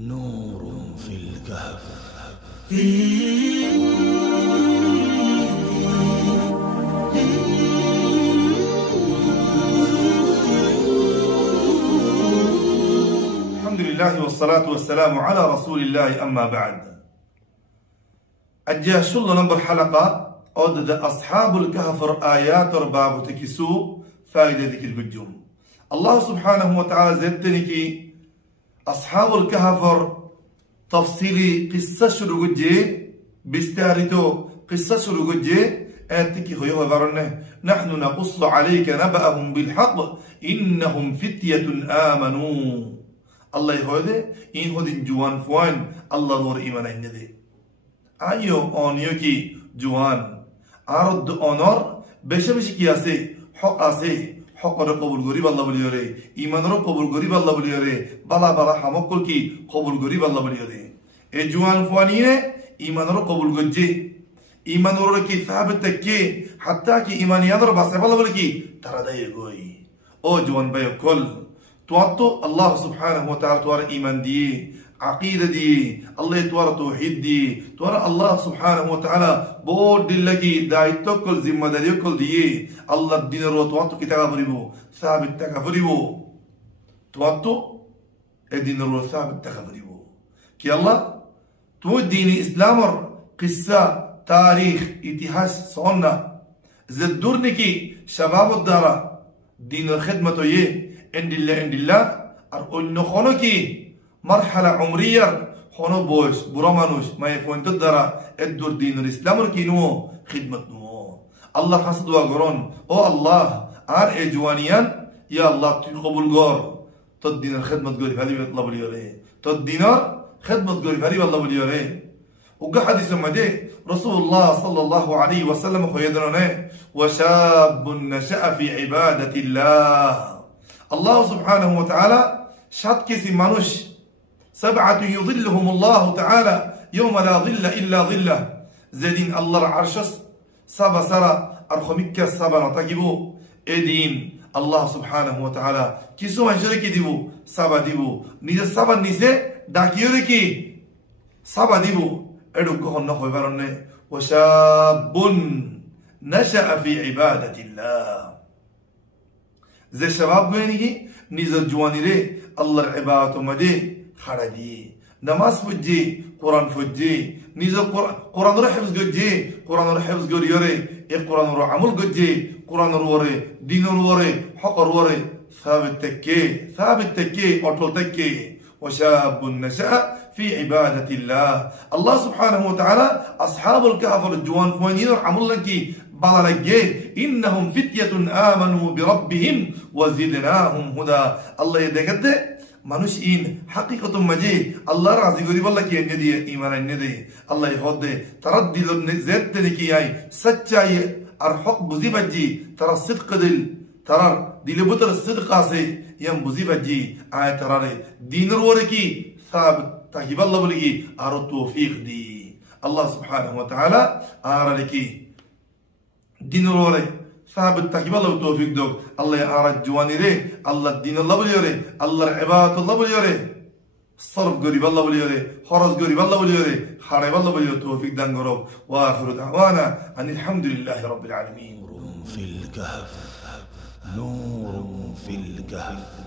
نور في الكهف. الحمد لله والصلاة والسلام على رسول الله. أما بعد، أجاشل نمبر حلقة أودد أصحاب الكهف آيات باب تكسو فائدة ذكر بالجم. الله سبحانه وتعالى زدتني أصحاب الكهف تفصيلي قصة شروجي بستارتو قصة شروجي آتكي خيوها برنه نحن نقص عليك نبأهم بالحق إنهم فتية آمنوا. الله يهوده إن هودين جوان فوان الله نور إيمان إنده أيو أونيوكي جوان أرد أونور بشمش كياسي حق أسي حق رو قبول غريب الله بليوره إيمان رو قبول غريب الله بليوره بلا بلا حمقل كي قبول غريب الله بليوره إيه جوان فوانينه إيمان رو قبول غجي إيمان رو كي ثابت تكي حتى كي إيمان يادر باسه الله بلكي ترى ده يقوي أو جوان بيو كل تواتو الله سبحانه وتعالى توار إيمان دي عقيدة دي الله توار توحيد دي توار الله سبحانه وتعالى بود لكي دايتو كل ذمة داريو كل دي الله الدين رو تواتو كي تغفريبو ثابت تغفريبو تواتو الدين رو ثابت تغفريبو كي الله تو دين إسلام قصة تاريخ اتحاس صنع زدورنكي شباب الدارة دين الخدمة يه عند الله أرقل نخونكي مرحلة عمرية خونو بوش برامانوش ما يفون تدرا الدور دين الإسلام ركينو خدمة نو الله حسد وقرون او الله عار اجوانيان يا الله تقبل قار تدين الخدمة قولي فهذه الله بليوري تدينار خدمة قولي فهذه الله بليوري وقا حديث مدي رسول الله صلى الله عليه وسلم خيدنا وشاب نشأ في عبادة الله. الله سبحانه وتعالى شاد كيسي مانوش 7 يظلهم الله تعالى يوم لا ظل إلا ظله زيدين الله عرشس 7 سرى أرخمك 7 نتاجبو إدين الله سبحانه وتعالى كيسو منشركي ديبو 7 ديبو نيجا 7 نيسي داكيوريكي 7 ديبو ادوكو نخوي فرنه وشاب نشأ في عبادة الله زي شباب بيني نيزر جواني ري الله العبادة مدي خرجي نماز فجي قرآن فجي نيزر قرآن رو حفظ جي قرآن رو حفظ جوري يوري قرآن رو عمل جي قرآن رو وري دين رو وري حق رو وري ثابت تكي أطول تكي وشاب نشأ في عبادة الله. الله سبحانه وتعالى أصحاب الكهف الجوان فوانين عمل لكي بلغي إنهم فتية آمنوا بربهم وزدناهم هدى. الله يدقد منوش إن حقيقة مجي الله رازي قولي بالله كي ندي إيمان ندي الله يخد تردي زد لكي أي سچاي أرحق بزيفجي ترى الصدق دل ترى دل بطر الصدق آسي يم بزيفجي آية ترى دين الوركي ثابت تاكيب الله بلكي أرى التوفيق دي الله سبحانه وتعالى أرى لكي دين الوري ثابت تاكيب الله بالتوفيق دوك الله أرى الجواني ري الله الدين الله بليوري الله العبادة الله بليوري الصرف قريب الله بليوري خرز قريب الله بليوري خريب الله بليوري توفيق دان قرب. وآخر دعوانا أن الحمد لله رب العالمين. نور في الكهف. نور في الكهف.